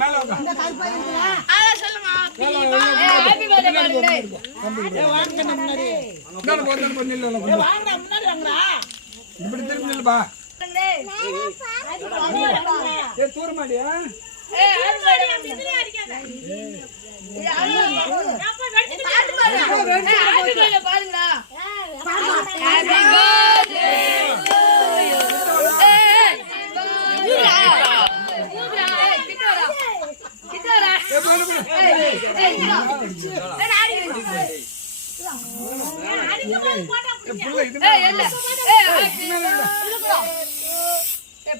மேல வாங்க. சொல்லுங்க. ஹாப்பி பர்த்டே பாருங்க. வாங்க முன்னாடி. வாங்கடா முன்னாடி வாங்கடா. இப்படி திரும்பி நில்லுப்பா. தூரமாடியா? ஹாப்பி பர்த்டே இதுல அடிக்காத. ஹாப்பி பர்த்டே பாருங்க. ஹாப்பி பர்த்டே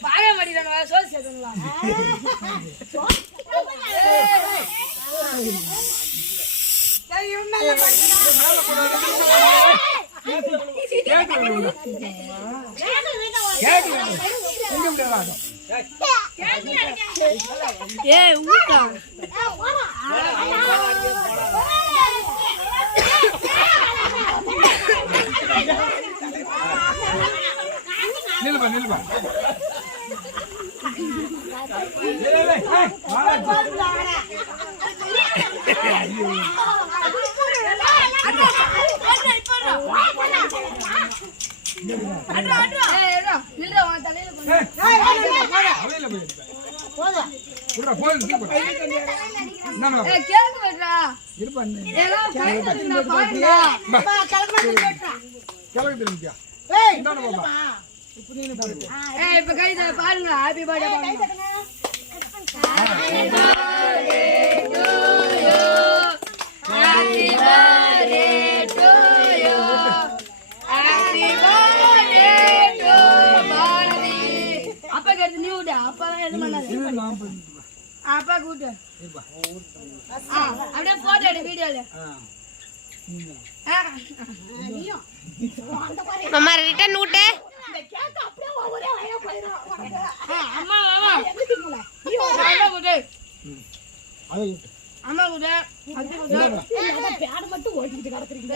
பாய மாட்டீங்க சோசி சேர்த்துங்களா நில்லுப்பா நில்லுப்பா. இப்ப கை பாருங்க. ஹாப்பி பர்த்டே அப்பா கேட்டு நீ விட. அப்பா எது பண்ணாது. அப்பா கூட்டு அப்படியே போட்டோ எடு வீடியோல. அம்மா ரிட்டர்ன் விட்டு. அம்மா அம்மா அம்மா கூட பேடு மட்டும் ஓட்டிட்டு கிடக்குறீங்க.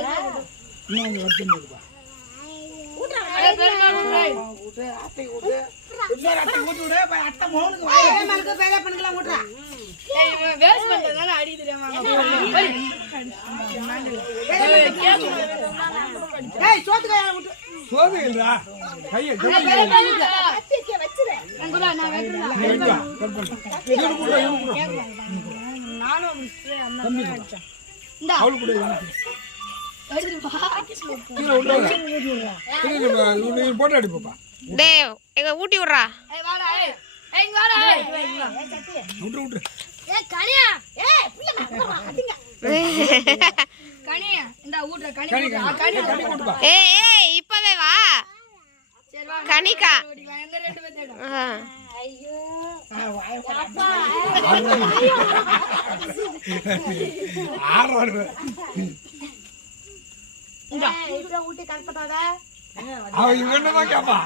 அடி தெரியாம போட்டோ எடுப்பா. டேய் எங்க ஊட்டி விடுறா. ஏய் இப்பவே வா. கனிகா ஊட்டி கலப்பட்டாத. அவன் இவன் தான் கேப்பா.